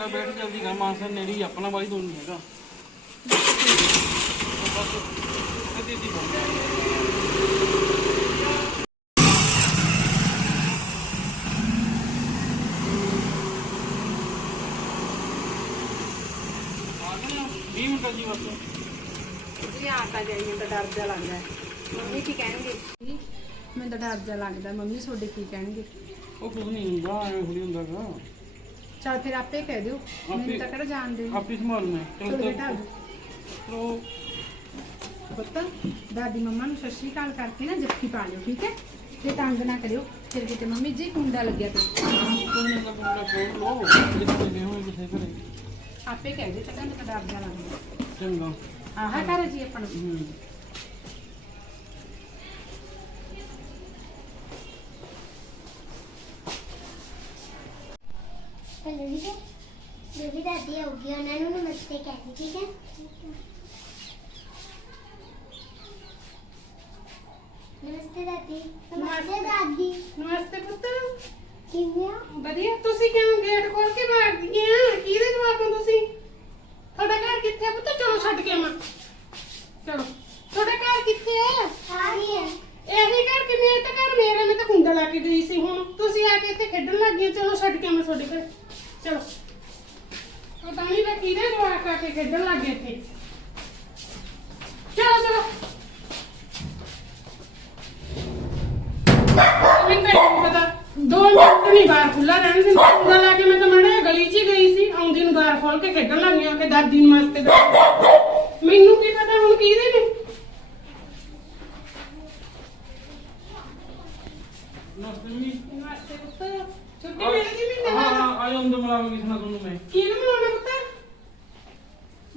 ਚਾ ਬੈਠ ਜਲਦੀ ਕਰ ਮਾਨਸਾ ਨੇੜੇ ਹੀ ਆਪਣਾ ਬਾਈ ਦੋਨ ਨਹੀਂ ਹੈਗਾ। ਬਸ ਕਦੀ ਦੀ ਬਣ ਵੀਹ ਮਿੰਟਾਂ ਜੀ ਬਸ। ਜੀ ਆਟਾ ਤਾਂ ਡਰ ਜਾ ਲੱਗਦਾ ਹੈ। ਮੰਮੀ ਕੀ ਕਹਿਣਗੇ? ਮੈਨੂੰ ਤਾਂ ਡਰ ਜਾ ਲੱਗਦਾ ਮੰਮੀ ਤੁਹਾਡੇ ਕੀ ਕਹਿਣਗੇ? ਉਹ ਕੁਝ ਨਹੀਂ ਹੁੰਦਾ ਐਵੇਂ ਥੋੜੀ ਹੁੰਦਾ ਗਾ ਚਲ ਫਿਰ ਆਪੇ ਕਹਿ ਦਿਓ। ਮੈਨੂੰ ਤਾਂ ਕਿਹੜਾ ਜਾਣਦੇ ਹੋ ਆਪੇ ਸੰਭਾਲ ਮੈਂ। ਚਲੋ ਬੇਟਾ ਆ ਜਾਓ। ਚਲੋ। ਪੁੱਤ ਦਾਦੀ ਮੰਮਾ ਨੂੰ ਸਤਿ ਸ਼੍ਰੀ ਅਕਾਲ ਕਰਕੇ ਨਾ ਜੱਫੀ ਪਾ ਲਿਓ ਠੀਕ ਹੈ? ਤੇ ਤੰਗ ਨਾ ਕਰਿਓ ਫਿਰ ਕਿਤੇ ਮੰਮੀ ਜੀ ਕੁੰਡਾ ਲੱਗਿਆ ਤੇ ਕੋਈ ਨਾ ਬੰਦਾ ਕੋਲ ਲੋ ਜਿੱਥੇ ਦੇ ਹੋਏ ਕਿਸੇ ਘਰੇ ਆਪੇ ਕਹਿ ਦਿਓ ਤਾਂ ਤਾਂ ਡਰ ਜਾ ਲੱਗਦਾ। ਚੰਗਾ। ਆਹ ਘਰ ਹੈ ਜੀ ਆਪਾਂ ਨੂੰ। ਹੂੰ। ठीक है नमस्ते दादी नमस्ते दादी नमस्ते ਪੁੱਤਰ ਕਿਵੇਂ ਆ ਵਧੀਆ ਤੁਸੀਂ ਕਿਉਂ ਗੇਟ ਖੋਲ ਕੇ ਮਾਰ ਦਿੱਗੇ ਆ ਕਿਹਦੇ ਜਵਾਬ ਹੋ ਤੁਸੀਂ ਤੁਹਾਡਾ ਘਰ ਕਿੱਥੇ ਆ ਪੁੱਤ ਚਲੋ ਛੱਡ ਕੇ ਆਵਾਂ ਚਲੋ ਤੁਹਾਡਾ ਘਰ ਕਿੱਥੇ ਆ ਆ ਰਹੀ ਹੈ ਇਹੀ ਘਰ ਕਿ ਮੇਰੇ ਤਾਂ ਘਰ ਮੇਰਾ ਮੈਂ ਤਾਂ ਕੁੰਡਾ ਲਾ ਕੇ ਗਈ ਸੀ ਹੁਣ ਤੁਸੀਂ ਆ ਕੇ ਇੱਥੇ ਖੇਡਣ ਲੱਗ ਗਏ ਚਲੋ ਛੱਡ ਕੇ ਆਵਾਂ ਤੁਹਾਡੇ ਘਰ ਚਲੋ ਪਤਾ ਨਹੀਂ ਮੈਂ ਕਿਹਦੇ ਜਵਾਕ ਆ ਕੇ ਖੇਡਣ ਲੱਗ ਇੱਥੇ ਚਲੋ ਚਲੋ ਮੈਨੂੰ ਤਾਂ ਪਤਾ ਦੋ ਮਿੰਟ ਨਹੀਂ ਬਾਹਰ ਖੁੱਲਾ ਰਹਿਣ ਦਿੰਦਾ ਕੁੰਡਾ ਲਾ ਕੇ ਮੈਂ ਤਾਂ ਮੜੇ ਗਲੀ 'ਚ ਹੀ ਗਈ ਸੀ ਆਉਂਦੀ ਨੂੰ ਬਾਹਰ ਖੋਲ ਕੇ ਖੇਡਣ ਲੱਗ ਗਈਆਂ ਕਿ ਦਾਦੀ ਨੂੰ ਮਸਤੇ ਮੈਨੂੰ ਕੀ ਪਤਾ ਹੁਣ ਕਿਹਦੇ ਨੇ ਨਮਸਤੇ ਜੀ ਨਮਸਤੇ ਪੁੱਤ ਛੁੱਟੀ ਹਾਂ ਮਿਲ ਗਈ ਮੈਨੂੰ ਹਾਂ ਆ ਜਾਂਦਾ ਮਲਾਵਾਂਗੇ ਸੁਣਾ ਤੁਹਾਨੂੰ ਮੈਂ ਕਿਹਨੂੰ ਬੁਲਾਉਣਾ ਪੁੱਤ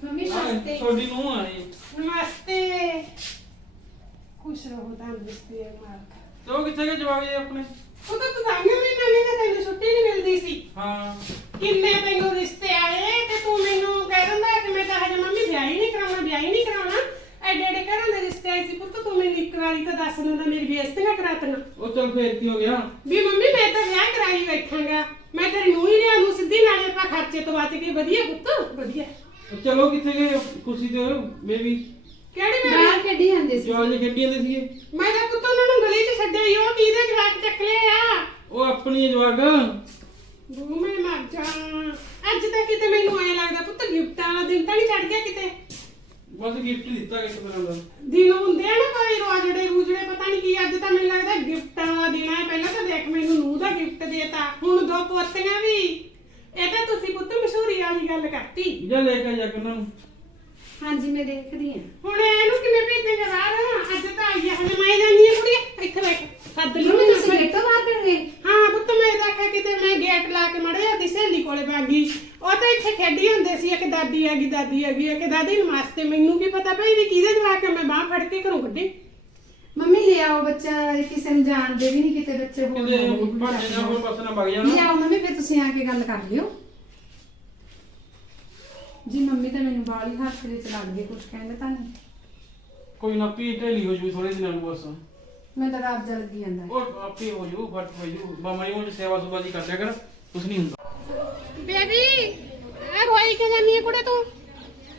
ਮੰਮੀ ਨਮਸਤੇ ਤੁਹਾਡੀ ਨੂੰ ਆਏ ਨਮਸਤੇ ਖੁਸ਼ ਰਹੋ ਤੰਦਰੁਸਤੀ ਹੈ ਮਾਲਕ ਤੇ ਉਹ ਕਿੱਥੇ ਗਏ ਜਵਾਬ ਜੀ ਆਪਣੇ ਉਹ ਤਾਂ ਤੂੰ ਤਾਂ ਵੀ ਨਵੀਂ ਤੈਨੂੰ ਛੁੱਟੀ ਨਹੀਂ ਮਿਲਦੀ ਸੀ ਹਾਂ ਕਿੰਨੇ ਤੈਨੂੰ ਰਿਸ਼ਤੇ ਆਏ ਤੇ ਤੂੰ ਮੈਨੂੰ ਕਹਿ ਦਿੰਦਾ ਕਿ ਮੈਂ ਤਾਂ ਹਜੇ ਮੰਮੀ ਵਿਆਹ ਹੀ ਨਹੀਂ ਕਰਾਉਣਾ ਵਿਆਹ ਹੀ ਨਹੀਂ ਕਰਾਉਣਾ ਐਡੇ ਐਡੇ ਘਰਾਂ ਦੇ ਰਿਸ਼ਤੇ ਆਏ ਸੀ ਪੁੱਤ ਤੂੰ ਮੈਨੂੰ ਇੱਕ ਵਾਰੀ ਤਾਂ ਦੱਸ ਦਿੰਦਾ ਮੇਰੀ ਬੇਇੱਜ਼ਤੀਆਂ ਕਰਾਤੀਆਂ ਉਹ ਚੱਲ ਫੇਰ ਕੀ ਹੋ ਗਿਆ ਵੀ ਮੰਮੀ ਮੈਂ ਤਾਂ ਵਿਆਹ ਕਰਾਈ ਬੈਠਾਂਗਾ ਮੈਂ ਤੇਰੀ ਨੂੰ ਹੀ ਲਿਆ ਨੂੰ ਸਿੱਧੀ ਨਾਲੇ ਆਪਾਂ ਖਰਚੇ ਤੋਂ ਬਚ ਕੇ ਵਧੀਆ ਪੁੱਤ ਵਧੀਆ ਚਲੋ ਕਿੱਥੇ ਗਏ ਖੁਸ਼ੀ ਤੇ ਬੇਬੀ ਕਿਹੜੀ ਮੈਂ ਖੇਡੀ ਜਾਂਦੇ ਸੀ। ਜਵਾਬ ਜੀ ਖੇਡੀ ਜਾਂਦੇ ਸੀਗੇ। ਮੈਂ ਤਾਂ ਪੁੱਤ ਉਹਨਾਂ ਨੂੰ ਗਲੀ 'ਚ ਛੱਡਿਆ ਹੀ ਉਹ ਕਿਹਦੇ ਜਵਾਕ ਚੱਕ ਲਿਆ ਆ। ਉਹ ਆਪਣੀ ਜਵਾਗ ਮੈਂ ਮਰ ਜਾ। ਅੱਜ ਤਾਂ ਕਿਤੇ ਮੈਨੂੰ ਐ ਲੱਗਦਾ ਪੁੱਤ ਗਿਫਟਾਂ ਵਾਲਾ ਦਿਨ ਤਾਂ ਨਹੀਂ ਚੜ ਗਿਆ ਕਿਤੇ। ਬਸ ਗਿਫਟ ਦਿੱਤਾ ਕਿਸ ਤਰ੍ਹਾਂ ਦਾ। ਦਿਨ ਹੁੰਦੇ ਆ ਨਾ ਕੋਈ ਰੋਜੜੇ ਰੂਜੜੇ ਪਤਾ ਨਹੀਂ ਕੀ ਅੱਜ ਤਾਂ ਮੈਨੂੰ ਲੱਗਦਾ ਗਿਫਟਾਂ ਵਾਲਾ ਦਿਨ ਹੈ ਪਹਿਲਾਂ ਤਾਂ ਦੇਖ ਮੈਨੂੰ ਨੂੰਹ ਦਾ ਗਿਫਟ ਦੇਤਾ। ਹੁਣ ਦੋ ਪੋਤੀਆਂ ਵੀ। ਇਹ ਤਾਂ ਤੁਸੀਂ ਪੁੱਤ ਮਸ਼ਹੂਰੀ ਵਾਲੀ ਗੱਲ ਕਰਤੀ। ਜਾ ਲੈ ਕੇ ਜਾ ਕੇ ਉਹਨਾਂ ਨੂੰ। ਹਾਂਜੀ ਮੈਂ ਦੇਖਦੀ ਆ ਹੁਣ ਇਹਨੂੰ ਕਿਵੇਂ ਭੇਜੇਗਾ ਬਾਹਰ ਅੱਜ ਤਾਂ ਆਈ ਹੈ ਹਲੇ ਮੈਂ ਜਾਂਦੀ ਆ ਕੁੜੀ ਇੱਥੇ ਬੈਠ। ਸੱਦ ਮੰਮੀ ਮੈਨੂੰ ਤੁਸੀਂ ਗੇਟੋਂ ਬਾਹਰ ਗਏ ਹਾਂ ਪੁੱਤ ਮੈਂ ਤਾਂ ਆਖਿਆ ਕਿਤੇ ਮੈਂ ਗੇਟ ਲਾ ਕੇ ਮੜੇ ਆਦੀ ਸਹੇਲੀ ਕੋਲੇ ਬਾਗੀ ਉਹ ਤਾਂ ਇੱਥੇ ਖੇਡੀ ਹੁੰਦੇ ਸੀ ਇੱਕ ਦਾਦੀ ਹੈਗੀ ਦਾਦੀ ਹੈਗੀ ਇੱਕ ਦਾਦੀ ਨਮਸਤੇ ਮੈਨੂੰ ਕੀ ਪਤਾ ਭਈ ਵੀ ਕਿਹਦੇ ਜਵਾਕ ਹੈ ਮੈਂ ਬਾਹ ਫੜ ਕੇ ਘਰੋਂ ਕੱਢੀ। ਮੰਮੀ ਲੈ ਆਓ ਬੱਚਾ ਕਿਸੇ ਨੂੰ ਜਾਣਦੇ ਵੀ ਨਹੀਂ ਕਿਤੇ ਬੱਚੇ ਹੋ ਕਿਤੇ ਭਾਂਡੇ ਨਾਲ ਹੋਰ ਪਾਸੇ ਨਾ ਵਗ ਲੈ ਜਾਣਾ। ਆਓ ਮੰਮੀ ਫਿਰ ਤੁਸੀਂ ਆ ਕੇ ਗੱਲ ਕਰ ਲਿਓ। ਜੀ ਮੰਮੀ ਤਾਂ ਮੈਨੂੰ ਬਾਲੀ ਹੱਥ ਦੇ ਚ ਲੱਗ ਗਏ ਕੁਝ ਕਹਿੰਦੇ ਤਾਂ ਨਹੀਂ। ਕੋਈ ਨਾ ਪੀ ਢੇਲੀ ਹੋ ਜੂ ਥੋੜੇ ਦਿਨਾਂ ਨੂੰ ਬਸ। ਮੈਂ ਤਾਂ ਰਾਤ ਜਲ ਗਈ ਜਾਂਦਾ ਉਹ ਆਪੇ ਹੋ ਜੂ ਫਟ ਹੋ ਜੂ। ਮਾਮਾ ਜੀ ਉਹ ਸੇਵਾ ਸੁਭਾ ਜੀ ਕਰ ਲਿਆ ਕਰ ਕੁਛ ਨਹੀਂ ਹੁੰਦਾ। ਬੇਬੀ ਆ ਰੋਈ ਕਿ ਜਾਨੀ ਹੈ ਕੁੜੇ ਤੂੰ?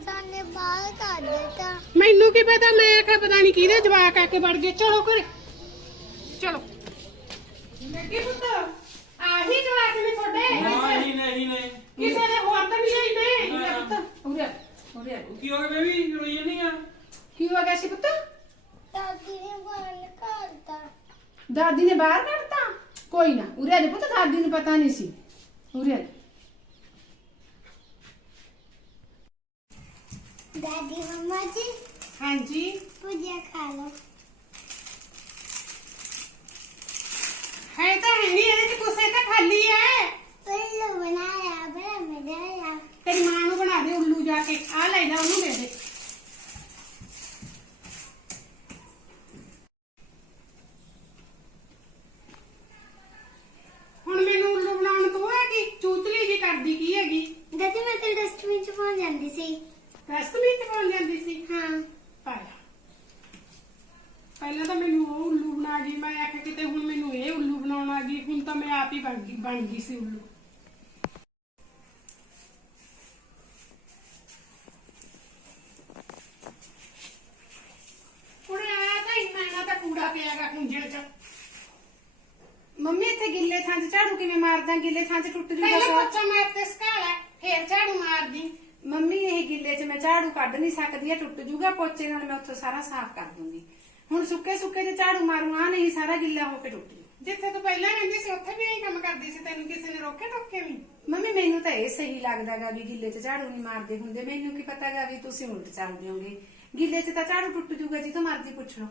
ਸਾਨੇ ਬਾਹਰ ਕਰ ਦਿੱਤਾ ਮੈਨੂੰ ਕੀ ਪਤਾ ਮੈਂ ਆਖਿਆ ਪਤਾ ਨਹੀਂ ਕਿਹਦੇ ਜਵਾਕ ਆ ਕੇ ਵੜ ਗਏ ਚਲੋ ਘਰੇ ਚਲੋ ਲੱਗੇ ਪੁੱਤ ਆਹੀ ਜਵਾਕ ਨੇ ਤੁਹਾਡੇ ਨਹੀਂ ਨਹੀਂ ਨਹੀਂ ਕਿਸੇ ਦੇ ਹੋਰ ਤਾਂ ਨਹੀਂ ਆਈ ਨੇ ਨਾ। ਪੁੱਤ ਉਰੇ ਆ, ਉਰੇ ਆ। ਕੀ ਹੋ ਗਿਆ ਬੇਬੀ ਰੋਈ ਨਹੀਂ ਆ ਕੀ ਹੋ ਗਿਆ ਸੀ ਪੁੱਤ ਦਾਦੀ ਨੇ ਬਾਹਰ ਕਰਤਾ ਦਾਦੀ ਨੇ ਬਾਹਰ ਕੱਢਤਾ ਕੋਈ ਨਾ ਉਰੇ ਆ ਜਾ ਪੁੱਤ ਦਾਦੀ ਨੂੰ ਪਤਾ ਨਹੀਂ ਸੀ ਉਰੇ ਆ ਜਾ। ਦਾਦੀ ਮੰਮਾ ਜੀ ਹਾਂਜੀ। ਭੁਜੀਆ ਖਾ ਲਓ ਹੈ ਤਾਂ ਹੈ ਨਹੀਂ ਇਹਦੇ ਚ ਕੁਸੇ ਤਾਂ ਖਾਲੀ ਹੈ। ਪੱਲੂ ਬਣਾਇਆ ਬੜਾ ਮਜ਼ਾ ਆਇਆ। ਤੇਰੀ ਮਾਂ ਨੂੰ ਬਣਾ ਦੇ ਉੱਲੂ ਜਾ ਕੇ ਆ ਲੈ ਜਾ ਉਹਨੂੰ ਦੇ ਦੇ। ਹੁਣ ਮੈਨੂੰ ਉੱਲੂ ਬਣਾਉਣ ਤੋਂ ਆ ਕਿ ਚੂਤਲੀ ਜੀ ਕਰਦੀ ਕੀ ਹੈਗੀ? ਦਾਦੀ ਮੈਂ ਤਾਂ ਡਸਟਬਿਨ ਚ ਪਹੁੰਚ ਜਾਂਦੀ ਸੀ। ਰਸਤਮੀ ਚ ਬਣ ਜਾਂਦੀ ਸੀ ਹਾਂ ਪਾਇਆ। ਪਹਿਲਾਂ ਤਾਂ ਮੈਨੂੰ ਉਹ ਉੱਲੂ ਬਣਾ ਗਈ, ਮੈਂ ਆਖਿਆ ਕਿਤੇ ਹੁਣ ਮੈਨੂੰ ਇਹ ਉੱਲੂ ਬਣਾਉਣ ਆ ਗਈ, ਹੁਣ ਤਾਂ ਮੈਂ ਆਪ ਹੀ ਬਣ ਗਈ ਬਣ ਗਈ ਸੀ ਉੱਲੂ ਝਾੜੂ ਕਿਵੇਂ ਮਾਰਦਾ ਗਿੱਲੇ ਥਾਂ 'ਚ ਟੁੱਟ ਜੂਗਾ ਪਹਿਲਾਂ ਸਾਰਾ ਪੋਚਾ ਮਾਰ ਤੇ ਸਕਾਲਾ ਫੇਰ ਝਾੜੂ ਮਾਰਦੀ ਮੰਮੀ ਇਹ ਗਿੱਲੇ 'ਚ ਮੈਂ ਝਾੜੂ ਇਹ ਟੁੱਟ ਜੂਗਾ ਪੋਚੇ ਨਾਲ ਮੈਂ ਉੱਥੋਂ ਸਾਰਾ ਸਾਫ਼ ਕਰ ਦੂੰਗੀ। ਹੁਣ ਸੁੱਕੇ ਸੁੱਕੇ 'ਚ ਝਾੜੂ ਮਾਰੂ ਆ ਨਹੀਂ ਸਾਰਾ ਗਿੱਲਾ ਹੋ ਕੇ ਟੁੱਟ ਜੂ। ਜਿੱਥੇ ਤੂੰ ਪਹਿਲਾਂ ਰਹਿੰਦੀ ਸੀ ਉੱਥੇ ਵੀ ਇਹੀ ਕੰਮ ਕਰਦੀ ਸੀ ਤੈਨੂੰ ਕਿਸੇ ਨੇ ਰੋਕੇ ਟੋਕੇ ਵੀ? ਮੰਮੀ ਮੈਨੂੰ ਤਾਂ ਇਹ ਸਹੀ ਲੱਗਦਾਗਾ ਵੀ ਗਿੱਲੇ 'ਚ ਝਾੜੂ ਨਹੀਂ ਮਾਰਦੇ ਹੁੰਦੇ। ਮੈਨੂੰ ਕੀ ਪਤਾਗਾ ਵੀ ਤੁਸੀਂ ਉਲਟ ਚੱਲਦੇ ਹੋਗੇ। ਗਿੱਲੇ 'ਚ ਤਾਂ ਝਾੜੂ ਟੁੱਟ ਜੂਗਾ ਜਿੱਥੋਂ ਮਰਜ਼ੀ ਪੁੱਛ ਲਓ।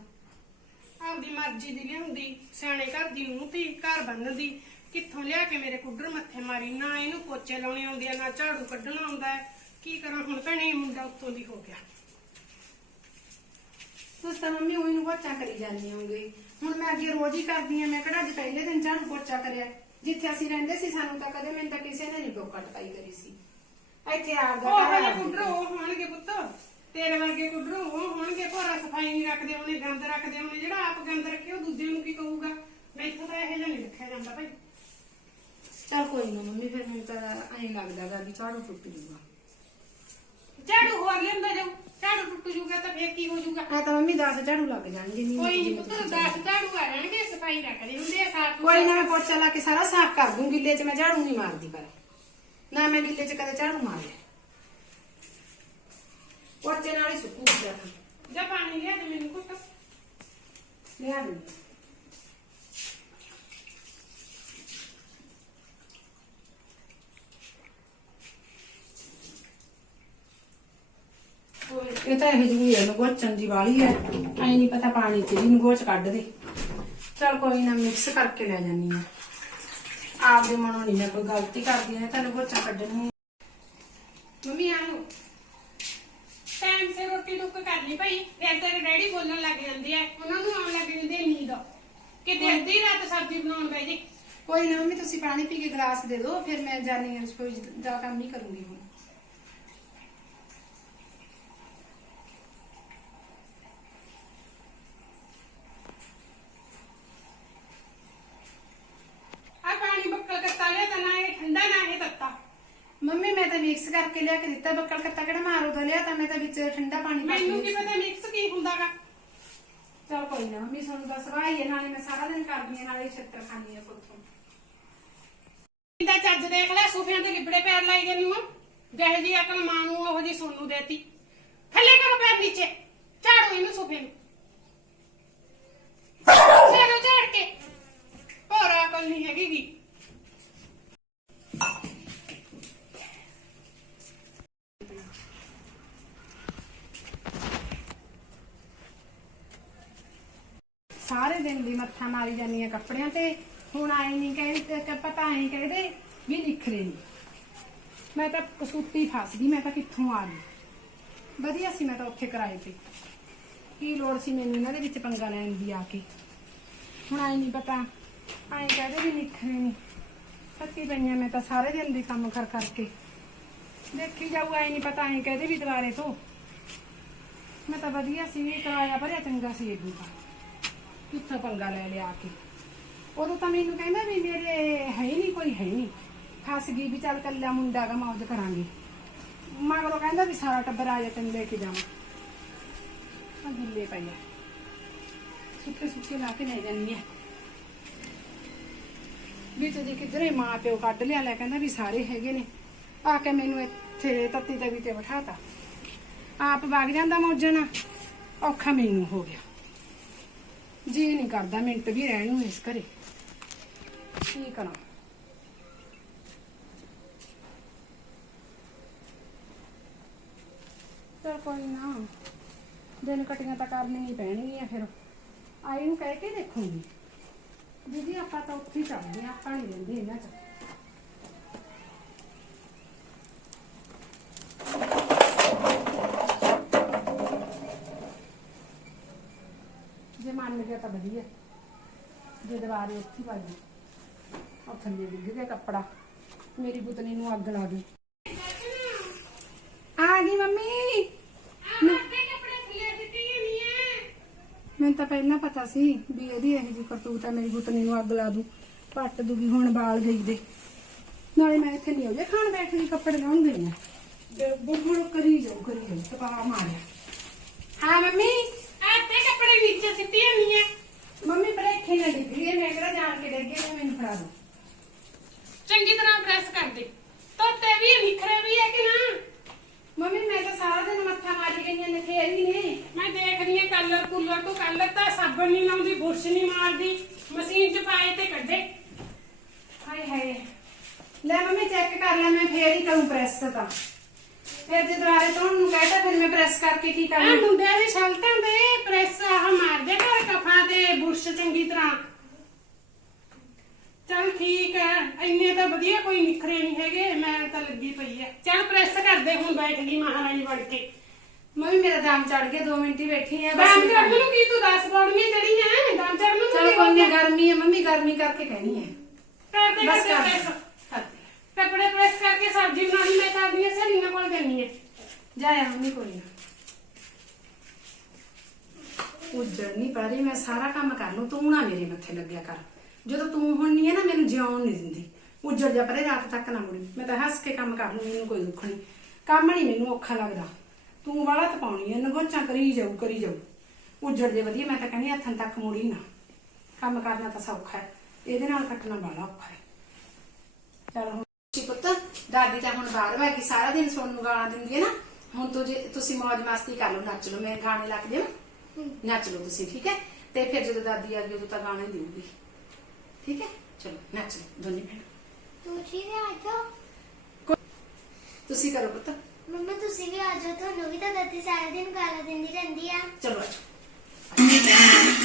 ਆਪਦੀ ਮਰਜ਼ੀ ਦੀ ਲਿਆਉਂਦੀ ਸਿਆਣੇ ਘਰ ਦੀ ਨੂੰ ਤੀ ਘਰ ਬੰਨਦੀ ਕਿੱਥੋਂ ਲਿਆ ਕੇ ਮੇਰੇ ਕੁੱਡਰ ਮੱਥੇ ਮਾਰੀ? ਨਾ ਇਹਨੂੰ ਪੋਚੇ ਲਾਉਣੇ ਆਉਂਦੇ ਆ ਨਾ ਝਾੜੂ ਕੱਢਣਾ ਆਉਂਦਾ। ਹੈ। ਕੀ ਕਰਾਂ ਹੁਣ ਭੈਣੇ ਇਹ ਮੁੰਡਾ ਉੱਤੋਂ ਦੀ ਹੋ ਗਿਆ। ਤੁਸੀਂ ਤਾਂ ਮੰਮੀ ਉਹੀ ਨੂੰ ਪੋਚਾ ਕਰੀ ਜਾਂਦੀ ਹੋਗੇ ਹੁਣ ਮੈਂ ਅੱਗੇ ਰੋਜ਼ ਹੀ ਕਰਦੀ ਆ ਮੈਂ ਕਿਹੜਾ ਅੱਜ ਪਹਿਲੇ ਦਿਨ ਝਾੜੂ ਪੋਚਾ ਕਰਿਆ। ਜਿੱਥੇ ਅਸੀਂ ਰਹਿੰਦੇ ਸੀ ਸਾਨੂੰ ਤਾਂ ਕਦੇ ਮੈਨੂੰ ਤਾਂ ਕਿਸੇ ਨੇ ਨਹੀਂ ਪੋਕਾ ਟਪਾਈ ਕਰੀ ਸੀ। ਇੱਥੇ ਆਪਦਾ ਉਹ ਘਰ ਆ। ਕੁੱਡਰ ਉਹ ਹੋਣਗੇ ਪੁੱਤ। ਤੇਰੇ ਵਰਗੇ ਕੁੱਡਰ ਉਹ ਹੋਣਗੇ ਭੋਰਾ ਸਫ਼ਾਈ ਨਹੀਂ ਰੱਖਦੇ ਉਹਨੇ ਗੰਦ ਰੱਖਦੇ ਉਹਨੇ। ਜਿਹੜਾ ਆਪ ਗੰਦ ਰੱਖੇ ਉਹ ਦੂਜੇ ਨੂੰ ਕੀ ਕਹੂਗਾ? ਮੈਥੋਂ ਤਾਂ ਇਹੋ ਜਿਹਾ ਨਹੀਂ ਰੱਖਿਆ ਜਾਂਦਾ ਭਾਈ। ਚਲ ਕੋਈ ਨਾ ਮੰਮੀ ਫਿਰ ਮੈਨੂੰ ਤਾਂ ਐਂ ਲੱਗਦਾਗਾ ਵੀ ਝਾੜੂ ਟੁੱਟ ਜੂਗਾ ਝਾੜੂ ਹੋਰ ਲਿਆਂਦਾ ਜਾਊ ਝਾੜੂ ਟੁੱਟ ਜੂਗਾ ਤਾਂ ਫੇਰ ਕੀ ਹੋ ਜੂਗਾ ਆ ਤਾਂ ਮੰਮੀ 10 ਝਾੜੂ ਲੱਗ ਜਾਣਗੇ ਨਹੀਂ ਕੋਈ ਨਹੀਂ ਪੁੱਤ ਦਸ ਝਾੜੂ ਆ ਜਾਣਗੇ ਸਫ਼ਾਈ ਰੱਖਦੇ ਹੁੰਦੇ ਆ ਸਾਫ਼ ਕੋਈ ਨਾ ਮੈਂ ਪੋਚਾ ਲਾ ਕੇ ਸਾਰਾ ਸਾਫ਼ ਕਰ ਦੂੰ ਗਿੱਲੇ 'ਚ ਮੈਂ ਝਾੜੂ ਨਹੀਂ ਮਾਰਦੀ ਪਰ ਨਾ ਮੈਂ ਗਿੱਲੇ 'ਚ ਕਦੇ ਝਾੜੂ ਮਾਰਿਆ ਪੋਚੇ ਨਾਲ ਹੀ ਸੁੱਕੂ ਗਿਆ ਜਾਂ ਪਾਣੀ ਲਿਆ ਦੇ ਮੈਨੂੰ ਕੁੱਟ ਲਿਆ ਦੂੰ ਇਹ ਤਾਂ ਇਹ ਜਿਹੀ ਹੈ ਨਗੋਚਣ ਦੀ ਵਾਲੀ ਹੈ। ਐ ਨਹੀਂ ਪਤਾ ਪਾਣੀ ਚ ਵੀ ਨਗੋਚ ਕੱਢ ਦੇ। ਚਲ ਕੋਈ ਨਾ ਮਿਕਸ ਕਰਕੇ ਲੈ ਜਾਨੀ ਆ ਆਪਦੇ ਮਨੋਂ ਨਹੀਂ ਮੈਂ ਕੋਈ ਗਲਤੀ ਕਰਦੀ ਐ ਤਾਂ ਨਗੋਚਾਂ ਕੱਢਣੀ ਮੰਮੀ ਆ ਲਓ। ਟਾਈਮ ਸੇ ਰੋਟੀ ਟੁੱਕ ਕਰਨੀ ਭਾਈ ਫਿਰ ਤੇਰੇ ਡੈਡੀ ਬੋਲਣ ਲੱਗ ਜਾਂਦੇ ਆ। ਉਹਨਾਂ ਨੂੰ ਆਉਣ ਲੱਗ ਜਾਂਦੀ ਹੈ ਨੀਂਦ। ਕਿਤੇ ਅੱਧੀ ਰਾਤ ਸਬਜ਼ੀ ਬਣਾਉਣ ਜੇ। ਕੋਈ ਨਾ ਮੰਮੀ ਤੁਸੀਂ ਪਾਣੀ ਪੀ ਕੇ ਗਲਾਸ ਦੇ ਦਿਓ। ਫਿਰ ਮੈਂ ਜਾਨੀ ਆ ਰਸੋਈ ਦਾ ਕੰਮ ਨਹੀਂ ਕਰੂੰਗੀ ਹੁਣ ਆ ਪਾਣੀ ਬੱਕਲ ਕਰਤਾ ਲਿਆ ਤਾਂ ਨਾ ਇਹ ਠੰਡਾ ਨਾ ਇਹ ਤੱਤਾ ਮੰਮੀ ਮੈਂ ਤਾਂ ਮਿਕਸ ਕਰਕੇ ਲਿਆ ਕੇ ਦਿੱਤਾ ਬੱਕਲ ਕੱਤਾ ਕਿਹੜਾ ਮਾਰੋ ਦਾ ਲਿਆ ਤਾਂ ਮੈਂ ਤਾਂ ਵਿੱਚ ਠੰਡਾ ਪਾਣੀ ਪਾ ਮੈਨੂੰ ਕੀ ਪਤਾ ਮਿਕਸ ਕੀ ਹੁੰਦਾਗਾ? ਚਲ ਕੋਈ ਨਾ ਮੰਮੀ ਤੁਹਾਨੂੰ ਦੱਸ ਵਾਈ ਹੈ ਨਾਲੇ ਮੈਂ ਸਾਰਾ ਦਿਨ ਕਰਦੀ ਆ ਨਾਲੇ ਛੱਤਰ ਖਾਣੀ ਆ ਕੋਥੋਂ ਇਹਦਾ ਚੱਜ ਦੇਖ ਲੈ ਸੋਫਿਆਂ ਤੇ ਲਿਬੜੇ ਪੈਰ ਲਾਈ ਜਾਂਦੀ ਹਾਂ ਜਿਹੇ ਜੀ ਅਕਲ ਮਾਂ ਨੂੰ ਉਹੋ ਜੀ ਸੋਨੂੰ ਦੇਤੀ। ਥੱਲੇ ਕਰੋ ਪੈਰ ਨੀਚੇ ਝਾੜੋ ਇਹਨੂੰ ਸੋਫੇ ਨੂੰ ਚਲੋ ਝਾੜ ਕੇ ਭੋਰਾ ਅਕਲ ਨਹੀਂ ਹੈਗੀ ਗੀ ਸਾਰੇ ਦਿਨ ਦੀ ਮੱਥਾ ਮਾਰੀ ਜਾਂਦੀ ਆ ਕੱਪੜਿਆਂ ਤੇ। ਹੁਣ ਆਏ ਨਹੀਂ ਕਹਿੰਦੇ ਕਿ ਪਤਾ ਐ ਕਹਿੰਦੇ ਵੀ ਨਿਖਰੇ ਨਹੀਂ ਮੈਂ ਤਾਂ ਕਸੂਤੀ ਫਸ ਗਈ, ਮੈਂ ਤਾਂ ਕਿੱਥੋਂ ਆ ਗਈ। ਵਧੀਆ ਸੀ ਮੈਂ ਤਾਂ ਉੱਥੇ ਕਿਰਾਏ ਤੇ। ਕੀ ਲੋੜ ਸੀ ਮੈਨੂੰ ਇਹਨਾਂ ਦੇ ਵਿੱਚ ਪੰਗਾ ਲੈਣ ਦੀ ਆ ਕੇ? ਹੁਣ ਆਏ ਨਹੀਂ ਪਤਾ। ਆਏ ਕਹਿੰਦੇ ਵੀ ਨਿਖਰੇ ਨਹੀਂ ਸੱਚੀ ਪਈਆਂ ਮੈਂ ਤਾਂ ਸਾਰੇ ਦਿਨ ਦੀ ਕੰਮ ਕਰ ਕਰਕੇ। ਦੇਖੀ ਜਾਊ, ਆਏ ਨਹੀਂ ਪਤਾ, ਆਏ ਕਹਿੰਦੇ ਵੀ ਦੁਬਾਰੇ ਤੋਂ। ਮੈਂ ਤਾਂ ਵਧੀਆ ਸੀ ਵੀ ਕਿਰਾਇਆ ਭਰਿਆ ਚੰਗਾ ਸੀ ਇਹ ਵੀ ਕਿੱਥੋਂ ਪੰਗਾ ਲੈ ਲਿਆ ਆ ਕੇ? ਉਦੋਂ ਤਾਂ ਮੈਨੂੰ ਕਹਿੰਦਾ ਵੀ ਮੇਰੇ ਹੈ ਹੀ ਨਹੀਂ, ਕੋਈ ਹੈ ਹੀ ਨਹੀਂ। ਫਸ ਗਈ ਵੀ ਚੱਲ ਕੱਲਾ ਮੁੰਡਾ ਗਾ ਮੌਜ ਕਰਾਂਗੇ। ਮਗਰੋਂ ਕਹਿੰਦਾ ਵੀ ਸਾਰਾ ਟੱਬਰ ਆ ਜਾ, ਤੈਨੂੰ ਲੈ ਕੇ ਜਾਵਾਂ। ਆ ਗਿੱਲੇ ਪਈ ਆ। ਸੁੱਕੇ ਸੁੱਕੇ ਲਾ ਕੇ ਲੈ ਜਾਨੀ ਆ। ਵਿੱਚ ਜੇ ਕਿਧਰੇ ਮਾਂ ਪਿਓ ਕੱਢ ਲਿਆ, ਲੈ ਕਹਿੰਦਾ ਵੀ ਸਾਰੇ ਹੈਗੇ ਨੇ। ਆ ਕੇ ਮੈਨੂੰ ਇੱਥੇ ਤੱਤੀ ਤਵੀ ਤੇ ਬਿਠਾਤਾ। ਆਪ ਵਗ ਜਾਂਦਾ ਮੌਜਣ ਔਖਾ ਮੈਨੂੰ ਹੋ ਗਿਆ। ਜੀ ਨਹੀਂ ਕਰਦਾ, ਮਿੰਟ ਵੀ ਰਹਿਣ ਨੂੰ ਇਸ ਘਰੇ। ਕੀ ਕਰਾਂ? ਚਲ ਕੋਈ ਨਾ, ਦਿਨ ਕਟੀਆਂ ਤਾਂ ਕਰਨੀਆਂ ਹੀ ਪੈਣਗੀਆਂ ਫਿਰ। ਆਈ ਨੂੰ ਕਹਿ ਕੇ ਦੇਖੂੰਗੀ। ਦੀਦੀ, ਆਪਾਂ ਤਾਂ ਉੱਥੇ ਹੀ ਚੱਲਦੇ ਹਾਂ, ਆਪਾਂ ਨਹੀਂ ਰਹਿੰਦੇ ਇਹਨਾਂ 'ਚ। ਜੇ ਮੰਨ ਗਿਆ ਤਾਂ ਵਧੀਆ। ਜੇ ਦੁਬਾਰੇ ਉੱਥੇ ਪਾਈ। ਉਹ ਥੱਲੇ ਡਿੱਗ ਗਿਆ ਕੱਪੜਾ। ਮੇਰੀ ਪੁੱਤਨੀ ਨੂੰ ਅੱਗ ਲਾ ਗਈ। ਆ ਗਈ ਮੰਮੀ। ਮੈਨੂੰ ਤਾਂ ਪਹਿਲਾਂ ਪਤਾ ਸੀ ਵੀ ਇਹਦੀ ਇਹੋ ਜਿਹੀ ਕਰਤੂਤ ਆ ਮੇਰੀ ਪੁੱਤਨੀ ਨੂੰ ਅੱਗ ਲਾ ਦੂ। ਪੱਟ ਦੂਗੀ ਹੁਣ ਬਾਲ ਗਈ ਦੇ। ਨਾਲੇ ਮੈਂ ਇੱਥੇ ਨਹੀਂ ਆਉਜੇ ਖਾਣ ਬੈਠ ਗਈ ਕੱਪੜੇ ਲਾਉਣ ਗਈ ਆ। ਬੁੜਬੁੜ ਕਰੀ ਜਾਊ ਕਰੀ ਜਾਊ। ਤੇ ਪਾ ਮਾਰਿਆ। ਹਾਂ ਮੰਮੀ। ਆ ਤੇ ਕੱਪੜੇ ਨੀਚੇ ਸਿੱਟੀ ਨਹੀਂ ਐ? ਮੰਮੀ ਬਰੇਖੇ ਨਾ ਡਿੱਗੀ ਇਹ ਮੈਂ ਕਿਹੜਾ ਜਾਣ ਕੇ ਡਿੱਗ ਗਿਆ ਮੈਨੂੰ ਫੜਾ ਦੋ। ਚੰਗੀ ਤਰ੍ਹਾਂ ਪ੍ਰੈਸ ਕਰ ਦੇ। ਤੋਤੇ ਵੀ ਨਿਖਰੇ ਵੀ ਹੈ ਕਿ ਨਾ? ਮੰਮੀ ਮੈਂ ਤਾਂ ਸਾਰਾ ਦਿਨ ਮੱਥਾ ਮਾਰੀ ਗਈਆਂ ਨੇ ਫੇਰ ਵੀ ਨੇ। ਮੈਂ ਦੇਖਦੀ ਹਾਂ ਕਲਰ ਕੂਲਰ ਤੋਂ ਕਲਰ ਤਾਂ ਸਾਬਣ ਨਹੀਂ ਲਾਉਂਦੀ ਬੁਰਸ਼ ਨਹੀਂ ਮਾਰਦੀ। ਮਸ਼ੀਨ 'ਚ ਪਾਏ ਤੇ ਕੱਢੇ। ਹਾਏ ਹਾਏ। ਲੈ ਮੰਮੀ ਚੈੱਕ ਕਰ ਲੈ ਮੈਂ ਫੇਰ ਹੀ ਕਰੂੰ ਪ੍ਰੈਸ ਤਾਂ। ਫਿਰ ਜੇ ਦੁਬਾਰੇ ਤੋਂ ਨੂੰ ਕਹਤਾ ਫਿਰ ਮੈਂ ਪ੍ਰੈਸ ਕਰਕੇ ਕੀ ਆ ਕਰਾਂ ਮੁੰਡਿਆਂ ਦੀ ਸ਼ਲਟਾਂ ਦੇ ਪ੍ਰੈਸ ਆਹ ਮਾਰਦੇ ਘਰ ਕਫਾਂ ਤੇ ਬੁਰਸ਼ ਚੰਗੀ ਤਰ੍ਹਾਂ ਚਲ ਠੀਕ ਹੈ ਇੰਨੇ ਤਾਂ ਵਧੀਆ ਕੋਈ ਨਿਖਰੇ ਨਹੀਂ ਹੈਗੇ ਮੈਂ ਤਾਂ ਲੱਗੀ ਪਈ ਐ ਚਲ ਪ੍ਰੈਸ ਕਰਦੇ ਹੁਣ ਬੈਠ ਗਈ ਮਹਾਰਾਣੀ ਬਣ ਕੇ ਮੰਮੀ ਮੇਰਾ ਦਾਮ ਚੜ ਗਿਆ 2 ਮਿੰਟ ਹੀ ਬੈਠੀ ਆ ਦਾਮ ਚੜਨ ਨੂੰ ਕੀ ਤੂੰ 10 ਬੋੜੀਆਂ ਜਿਹੜੀਆਂ ਐ ਦਾਮ ਚੜਨ ਨੂੰ ਚਲ ਕੀ ਕੋਈ ਨਹੀਂ ਗਰਮੀ ਹੈ ਮੰਮੀ ਗਰਮੀ ਕਰਕੇ ਕਹਿਣੀ ਹੈ ਕਰਦੇ ਬਸ ਕਰਦੇ ਕਰ ਪ੍ਰੈਸ ਕਰ ਦੇ। ਕੱਪੜੇ ਪ੍ਰੈਸ ਕਰਕੇ ਸਬਜ਼ੀ ਬਣਾਉਣੀ, ਮੈਂ ਤਾਂ ਆਪਣੀਆਂ ਸਹੇਲੀਆਂ ਕੋਲ ਜਾਣੀ ਐ ਜਾਇਆ ਮੰਮੀ ਕੋਈ ਨਾ ਉੱਜੜ ਨਹੀਂ ਪਾ ਰਹੀ ਮੈਂ ਸਾਰਾ ਕੰਮ ਕਰ ਲੂੰ, ਤੂੰ ਨਾ ਮੇਰੇ ਮੱਥੇ ਲੱਗਿਆ ਕਰ। ਜਦੋਂ ਤੂੰ ਹੁਣ ਨਹੀਂ ਹੈ ਨਾ, ਮੈਨੂੰ ਜਿਉਣ ਨਹੀਂ ਦਿੰਦੀ। ਉੱਜੜ ਜਾ ਪਰੇ, ਰਾਤ ਤੱਕ ਨਾ ਮੁੜੀ। ਮੈਂ ਤਾਂ ਹੱਸ ਕੇ ਕੰਮ ਕਰ ਲੂੰ, ਮੈਨੂੰ ਕੋਈ ਦੁੱਖ ਨਹੀਂ ਕੰਮ ਨਹੀਂ ਮੈਨੂੰ ਔਖਾ ਲੱਗਦਾ। ਤੂੰ ਵਾਲਾ ਤਪਾਉਣੀ ਹੈ ਨਗੋਚਾਂ ਕਰੀ ਜਾਊ ਕਰੀ ਜਾਊ। ਉੱਜੜ ਜੇ ਵਧੀਆ, ਮੈਂ ਤਾਂ ਕਹਿੰਦੀ ਹੱਥਾਂ ਤੱਕ ਮੁੜੀ ਨਾ। ਕੰਮ ਕਰਨਾ ਤਾਂ ਸੌਖਾ ਹੈ। ਇਹਦੇ ਨਾਲ ਕੱਟਣਾ ਬੜਾ ਔਖਾ ਹੈ। ਚਲ ਜੀ ਪੁੱਤ ਦਾਦੀ ਤਾਂ ਹੁਣ ਬਾਹਰ ਬੈ ਗਈ ਸਾਰਾ ਦਿਨ ਸੋਨੂੰ ਗਾਲਾਂ ਦਿੰਦੀ ਹੈ ਨਾ ਹੁਣ ਤੁਝੇ ਤੁਸੀਂ ਮौज ਮਸਤੀ ਕਰ ਲਓ ਨੱਚ ਲਓ ਮੈਂ ਗਾਣੇ ਲੱਗ ਦੇ ਨੱਚ ਲਓ ਤੁਸੀਂ ਠੀਕ ਹੈ ਤੇ ਫਿਰ ਜਦੋਂ ਦਾਦੀ ਆ ਗਈ ਉਦੋਂ ਤਾਂ ਗਾਣੇ ਦੇਊਗੀ ਠੀਕ ਹੈ ਚਲੋ ਨੱਚ ਲਓ ਦੋਨੇ ਭੈਣ ਤੁਸੀਂ ਵੀ ਆ ਜਾਓ ਤੁਸੀਂ ਕਰੋ ਪੁੱਤ ਮੰਮਾ ਤੁਸੀਂ ਵੀ ਆ ਜਾਓ ਤੁਹਾਨੂੰ ਵੀ ਤਾਂ ਦਾਦੀ ਸਾਰਾ ਦਿਨ ਗਾਲਾਂ ਦਿੰਦੀ ਰਹਿੰਦੀ ਆ ਚਲੋ ਆ ਜਾਓ।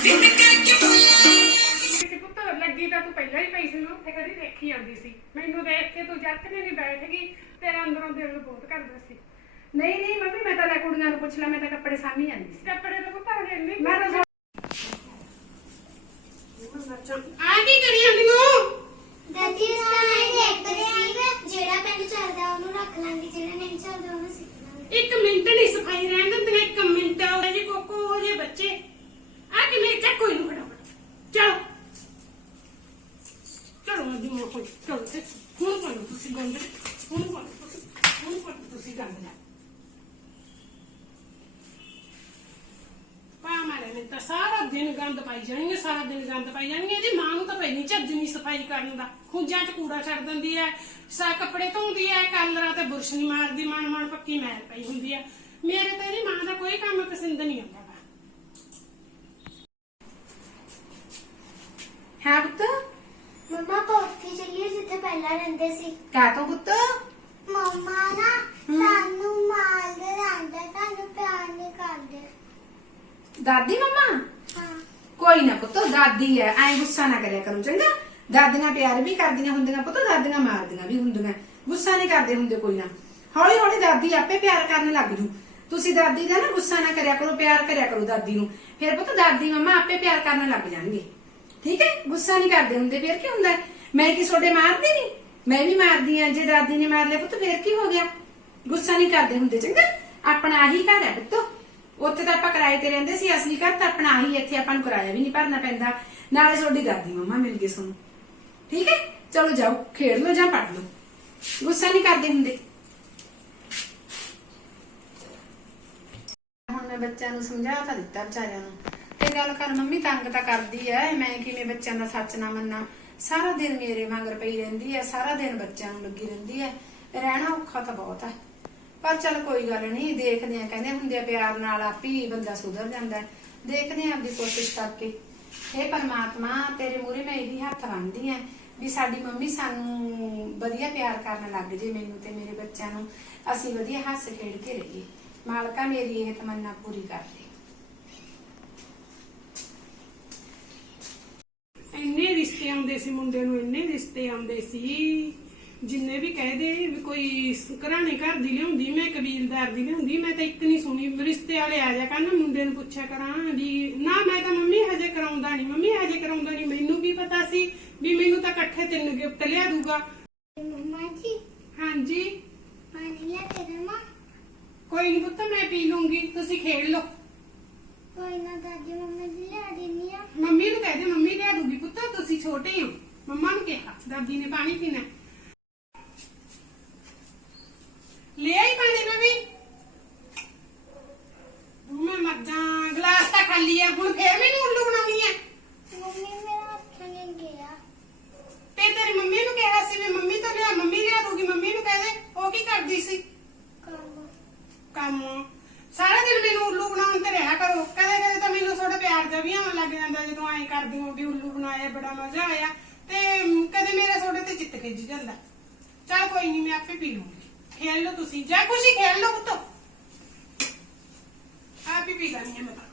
ਕਿਸੇ ਪੁੱਤ ਲੱਗੀ ਤਾਂ ਤੂੰ ਪਹਿਲਾਂ ਹੀ ਪਈ ਸੀ ਨਾ ਉੱਥੇ ਕਦੀ ਦੇਖੀ ਜਾਂਦੀ ਸੀ। ਮੈਨੂੰ ਦੇਖ ਕੇ ਤੂੰ ਜੱਟ ਨੇ ਨਹੀਂ ਬੈਠ ਗਈ ਤੇਰਾ ਅੰਦਰੋਂ ਦਿਲ ਨੂੰ ਬਹੁਤ ਕਰਦਾ ਸੀ। ਨਹੀਂ ਨਹੀਂ ਮੰਮੀ ਮੈਂ ਤਾਂ ਲੈ ਕੁੜੀਆਂ ਨੂੰ ਪੁੱਛ ਲਿਆ ਮੈਂ ਤਾਂ ਕੱਪੜੇ ਸਾਂਭੀ ਜਾਂਦੀ ਸੀ। ਕੱਪੜੇ ਤਾਂ ਪੁੱਤ ਹਜੇ ਇੰਨੇ ਮੈਂ ਤਾਂ ਆ ਕੀ ਕਰੀ ਜਾਂਦੀ ਨੂੰ ਦਾਦੀ ਉਸ ਦਾ ਮੈਂ ਦੇਖਦੀ ਸੀ ਜਿਹੜਾ ਪਿੰਡ ਚੱਲਦਾ ਉਹਨੂੰ ਰੱਖ ਲਾਂਗੇ ਜਿਹੜਾ ਨਹੀਂ ਚੱਲਦਾ ਉਹਨੂੰ ਸਿੱਖ ਲਾਂਗੇ। ਇੱਕ ਮਿੰਟ ਨਹੀਂ ਸਫ਼ਾਈ ਰਹਿਣ ਦਿੰਦੀਆਂ ਇੱਕ ਮਿੰਟ। ਉਹ ਜੀ ਕੋਕੋ ਹੋ ਜੇ ਬੱਚੇ। ਆ ਕਿ ਮੇਰੇ ਚੱਕੋ ਇਹਨੂੰ ਫਟਾਫਟ। ਚਲੋ। ਚਲੋ ਮੱਦੀ ਮੋ ਕੋਈ ਤੇ ਹੁਣ ਪਾਣੀ ਤੁਸੀਂ ਗੰਦ ਹੁਣ ਪਾਣੀ ਤੁਸੀਂ ਹੁਣ ਪਾਣੀ ਤੁਸੀਂ ਗੰਦ ਲੈ ਪਾ ਮਾਰੇ ਨੇ ਤਾਂ ਸਾਰਾ ਦਿਨ ਗੰਦ ਪਾਈ ਜਾਣਗੇ ਸਾਰਾ ਦਿਨ ਗੰਦ ਪਾਈ ਜਾਣਗੇ ਇਹਦੀ ਮਾਂ ਨੂੰ ਤਾਂ ਪਹਿਲੀ ਝੱਜ ਨਹੀਂ ਸਫ਼ਾਈ ਕਰਨ ਦਾ ਖੁੰਝਾਂ 'ਚ ਕੂੜਾ ਛੱਡ ਦਿੰਦੀ ਹੈ ਸਾ ਕੱਪੜੇ ਧੋਂਦੀ ਐ ਕਲਰਾਂ ਤੇ ਬੁਰਸ਼ ਨਹੀਂ ਮਾਰਦੀ ਮਨ ਮਨ ਪੱਕੀ ਮੈਲ ਪਈ ਹੁੰਦੀ ਹੈ ਮੇਰੇ ਤਾਂ ਇਹਦੀ ਮਾਂ ਦਾ ਕੋਈ ਕੰਮ ਪਸੰਦ ਨਹੀਂ ਆਉਂਦਾ ਗਾ। ਹਾਂ ਪੁੱਤ ਮੰਮਾ ਪੋਥੀ ਚੱਲੀਏ ਜਿੱਥੇ ਪਹਿਲਾਂ ਰਹਿੰਦੇ ਸੀ। ਕਾ ਤੋਂ ਪੁੱਤ? ਮੰਮਾ ਨਾ ਤੁਹਾਨੂੰ ਮਾਰਦੇ ਰਹਿੰਦੇ ਤੁਹਾਨੂੰ ਪਿਆਰ ਨਹੀਂ ਕਰਦੇ। ਦਾਦੀ ਮੰਮਾ? ਹਾਂ। ਕੋਈ ਨਾ ਪੁੱਤ ਦਾਦੀ ਐ। ਐ ਗੁੱਸਾ ਨਾ ਕਰਿਆ ਕਰੋ ਚੰਗਾ? ਦਾਦੀਆਂ ਪਿਆਰ ਵੀ ਕਰਦੀਆਂ ਹੁੰਦੀਆਂ ਪੁੱਤ ਦਾਦੀਆਂ ਮਾਰਦੀਆਂ ਵੀ ਹੁੰਦੀਆਂ। ਗੁੱਸਾ ਨਹੀਂ ਕਰਦੇ ਹੁੰਦੇ ਕੋਈ ਨਾ। ਹੌਲੀ ਹੌਲੀ ਦਾਦੀ ਆਪੇ ਪਿਆਰ ਕਰਨ ਲੱਗ ਜੂ। ਤੁਸੀਂ ਦਾਦੀ ਦਾ ਨਾ ਗੁੱਸਾ ਨਾ ਕਰਿਆ ਕਰੋ ਪਿਆਰ ਕਰਿਆ ਕਰੋ ਦਾਦੀ ਨੂੰ। ਫਿਰ ਪੁੱਤ ਦਾਦੀ ਮੰਮਾ ਆਪੇ ਪਿਆਰ ਕਰਨ ਲੱਗ ਜਾਣਗੇ। ਠੀਕ ਹੈ? ਗੁੱਸਾ ਨਹੀਂ ਕਰਦੇ ਹੁੰਦੇ, ਫਿਰ ਕੀ ਹੁੰਦਾ? ਮੈਂ ਕੀ ਛੋਡੇ ਮਾਰਦੀ ਨਹੀਂ? ਮੈਂ ਵੀ ਮਾਰਦੀ ਆ ਜੇ ਦਾਦੀ ਨੇ ਮਾਰ ਲਿਆ ਪੁੱਤ, ਫਿਰ ਕੀ ਹੋ ਗਿਆ? ਗੁੱਸਾ ਨਹੀਂ ਕਰਦੇ ਹੁੰਦੇ, ਚੰਗਾ? ਆਪਣਾ ਆਹੀ ਘਰ ਹੈ ਪੁੱਤ। ਉੱਥੇ ਤਾਂ ਆਪਾਂ ਕਿਰਾਏ ਤੇ ਰਹਿੰਦੇ ਸੀ, ਅਸਲੀ ਘਰ ਤਾਂ ਆਪਣਾ ਆਹੀ, ਇੱਥੇ ਆਪਾਂ ਨੂੰ ਕਿਰਾਇਆ ਵੀ ਨਹੀਂ ਭਰਨਾ ਪੈਂਦਾ। ਨਾਲੇ ਤੁਹਾਡੀ ਦਾਦੀ ਮੰਮਾ ਮਿਲ ਗਏ ਸਾਨੂੰ ਠੀਕ ਹੈ? ਚਲੋ ਜਾਓ, ਖੇਡ ਲਓ ਜਾਂ ਪੜ ਲਓ। ਗੁੱਸਾ ਨਹੀਂ ਕਰਦੇ ਹੁੰਦੇ। ਹੁਣ ਮੈਂ ਬੱਚਿਆਂ ਨੂੰ ਸਮਝਾ ਤਾਂ ਦਿੱਤਾ ਵਿਚਾਰਿਆਂ ਨੂੰ। ਇਹ ਗੱਲ ਕਰ, ਮੰਮੀ ਤੰਗ ਤਾਂ ਕਰਦੀ ਐ, ਮੈਂ ਕਿਵੇਂ ਬੱਚਿਆਂ ਦਾ ਸੱਚ ਨਾ ਮੰਨਾਂ। ਸਾਰਾ ਦਿਨ ਮੇਰੇ ਵਾਂਗਰ ਪਈ ਰਹਿੰਦੀ ਐ, ਸਾਰਾ ਦਿਨ ਬੱਚਿਆਂ ਨੂੰ ਲੱਗੀ ਰਹਿੰਦੀ ਐ। ਰਹਿਣਾ ਔਖਾ ਤਾਂ ਬਹੁਤ ਐ। ਪਰ ਚੱਲ ਕੋਈ ਗੱਲ ਨਹੀਂ ਦੇਖਦੇ ਆ, ਕਹਿੰਦੇ ਹੁੰਦੇ ਆ ਪਿਆਰ ਨਾਲ ਆਪੀ ਬੰਦਾ ਸੁਧਰ ਜਾਂਦਾ ਹੈ। ਦੇਖਦੇ ਆ ਆਪਦੀ ਕੋਸ਼ਿਸ਼ ਕਰਕੇ। ਹੇ ਪਰਮਾਤਮਾ, ਤੇਰੇ ਮੂਹਰੇ ਮੈਂ ਇਹੀ ਹੱਥ ਬੰਨ੍ਹਦੀ ਆ ਵੀ ਸਾਡੀ ਮੰਮੀ ਸਾਨੂੰ ਵਧੀਆ ਪਿਆਰ ਕਰਨ ਲੱਗ ਜੇ ਮੈਨੂੰ ਤੇ ਮੇਰੇ ਬੱਚਿਆਂ ਨੂੰ। ਅਸੀਂ ਵਧੀਆ ਹੱਸ ਖੇਡ ਕੇ ਰਹੀਏ। ਮਾਲਕਾ ਮੇਰੀ ਇਹ ਤਮੰਨਾ ਪੂਰੀ ਕਰ ਦੇ। ਇੰਨੇ ਰਿਸ਼ਤੇ ਆਉਂਦੇ ਸੀ ਮੁੰਡੇ ਨੂੰ ਇੰਨੇ ਰਿਸ਼ਤੇ ਆਉਂਦੇ ਸੀ। ਜਿੰਨੇ ਵੀ ਕਹਦੇ ਵੀ ਕੋਈ ਘਰਾਣੇ ਘਰ ਦੀ ਲਿਆਉਂਦੀ ਮੈਂ ਕਬੀਲਦਾਰ ਦੀ ਲਿਆਉਂਦੀ ਮੈਂ ਤਾਂ ਇੱਕ ਨਹੀਂ ਸੁਣੀ ਰਿਸ਼ਤੇ ਵਾਲੇ ਆ ਜਾ ਕਰਨ ਮੁੰਡੇ ਨੂੰ ਪੁੱਛਿਆ ਕਰਾਂ ਵੀ ਨਾ ਮੈਂ ਤਾਂ ਮੰਮੀ ਹਜੇ ਕਰਾਉਂਦਾ ਨਹੀਂ ਮੰਮੀ ਹਜੇ ਕਰਾਉਂਦਾ ਨਹੀਂ। ਮੈਨੂੰ ਵੀ ਪਤਾ ਸੀ ਵੀ ਮੈਨੂੰ ਤਾਂ ਇਕੱਠੇ ਤਿੰਨ ਗਿਫਟ ਲਿਆ ਦੂਗਾ। ਮੰਮਾ ਜੀ। ਹਾਂਜੀ। ਪਾਣੀ ਲੈ ਕੇ ਦੇਵਾਂ? ਕੋਈ ਨਹੀਂ ਪੁੱਤ ਮੈਂ ਪੀ ਲੂੰਗੀ ਤੁਸੀਂ ਖੇਡ ਲਓ। कोई ना दादी मम्मी ले आ मम्मी ने कह दे मम्मी लिया आ दूँगी पुत्र ਤੁਸੀਂ ਛੋਟੇ ਹੋ ਮੰਮਾ ਨੂੰ ਕਿਹਾ ਦਾਦੀ ਨੇ ਪਾਣੀ ਪੀਣਾ। ले आई पानी मैं मैं मर जा गिलास तो खाली है हूँ फिर मैं उल्लू बनानी है मम्मी मेरा आखा नहीं गया ਤੇ ਤੇਰੀ ਮੰਮੀ ਸਾਰਾ ਦਿਨ ਮੈਨੂੰ ਉੱਲੂ ਬਣਾਉਣ ਤੇ ਰਿਹਾ ਕਰੋ। ਕਦੇ ਕਦੇ ਤਾਂ ਮੈਨੂੰ ਤੁਹਾਡਾ ਪਿਆਰ ਦਾ ਵੀ ਆਉਣ ਲੱਗ ਜਾਂਦਾ ਜਦੋਂ ਐਂ ਕਰਦੀ ਹਾਂ ਵੀ ਉੱਲੂ ਬਣਾਇਆ, ਬੜਾ ਮਜ਼ਾ ਆਇਆ। ਤੇ ਕਦੇ ਮੇਰਾ ਤੁਹਾਡੇ ਤੇ ਚਿੱਤ ਖਿੱਚ ਜਾਂਦਾ। ਚਲ ਕੋਈ ਨਹੀਂ ਮੈਂ ਆਪੇ ਪੀ ਲੂੰਗੀ। ਖੇਲ ਲਓ ਤੁਸੀਂ, ਜਾਂ ਕੁਛ ਹੀ ਖੇਲ ਲਓ ਪੁੱਤੋ। ਆਪ ਹੀ ਪੀ ਲੈਣੀ ਹੈ ਮੈਂ ਤਾਂ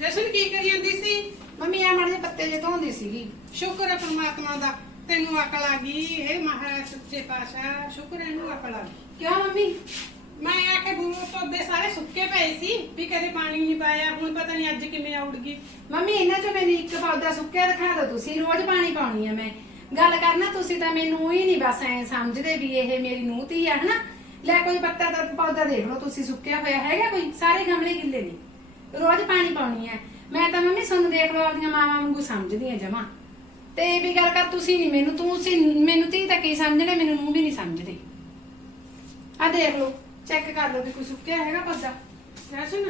ਜਸ਼ਨ ਕੀ ਕਰੀ ਜਾਂਦੀ ਸੀ ਮੰਮੀ ਆ ਮਾੜੇ ਜਿਹੇ ਪੱਤੇ ਜੇ ਧੋਂਦੀ ਸੀਗੀ। ਸ਼ੁਕਰ ਹੈ ਪ੍ਰਮਾਤਮਾ ਦਾ ਤੈਨੂੰ ਅਕਲ ਆ ਗਈ। ਇਹ ਮਹਾਰਾਜ ਸੱਚੇ ਪਾਤਸ਼ਾਹ ਸ਼ੁਕਰ ਹੈ ਇਹਨੂੰ ਅਕਲ ਆ ਗਈ। ਕਿਉਂ ਮੰਮੀ? ਮੈਂ ਆ ਕੇ ਬੂਰ ਪੌਦੇ ਸਾਰੇ ਸੁੱਕੇ ਪਏ ਸੀ ਵੀ ਕਦੇ ਪਾਣੀ ਨਹੀਂ ਪਾਇਆ ਹੁਣ ਪਤਾ ਨਹੀਂ ਅੱਜ ਕਿਵੇਂ ਆਉੜ ਗਈ। ਮੰਮੀ ਇਹਨਾਂ ਚੋਂ ਮੈਨੂੰ ਇੱਕ ਪੌਦਾ ਸੁੱਕਿਆ ਦਿਖਾ ਦਿਓ ਤੁਸੀਂ ਰੋਜ਼ ਪਾਣੀ ਪਾਉਣੀ ਆ ਮੈਂ। ਗੱਲ ਕਰਨਾ ਤੁਸੀਂ ਤਾਂ ਮੈਨੂੰ ਹੀ ਨਹੀਂ ਬਸ ਐ ਸਮਝਦੇ ਵੀ ਇਹ ਮੇਰੀ ਨੂੰਹ ਧੀ ਆ ਹਨਾ? ਲੈ ਕੋਈ ਪੱਤਾ ਦਾ ਪੌਦਾ ਦੇਖ ਲਓ ਤੁਸੀਂ ਸੁੱਕਿਆ ਹੋਇਆ ਹੈਗਾ ਕੋਈ ਸਾਰੇ ਗਮਲੇ ਗਿੱਲੇ ਨੇ। ਰੋਜ਼ ਪਾਣੀ ਪਾਉਣੀ ਆ। ਮੈਂ ਤਾਂ ਮੰਮੀ ਤੁਹਾਨੂੰ ਦੇਖ ਲਓ ਆਪਣੀਆਂ ਮਾਵਾਂ ਵਾਂਗੂ ਸਮਝਦੀ ਆ ਜਮਾ। ਤੇ ਵੀ ਗੱਲ ਕਰ ਤੁਸੀਂ ਨਹੀਂ ਮੈਨੂੰ ਤੁਸੀਂ ਮੈਨੂੰ ਧੀ ਤਾਂ ਕੀ ਸਮਝਦੇ ਮੈਨੂੰ ਨੂੰਹ ਵੀ ਨਹੀਂ ਸਮਝਦੇ। ਆ ਦੇਖ ਲਓ ਚੈੱਕ ਕਰ ਲਓ ਵੀ ਕੋਈ ਸੁੱਕਿਆ ਹੈਗਾ ਪੌਦਾ। ਜਸ਼ਨ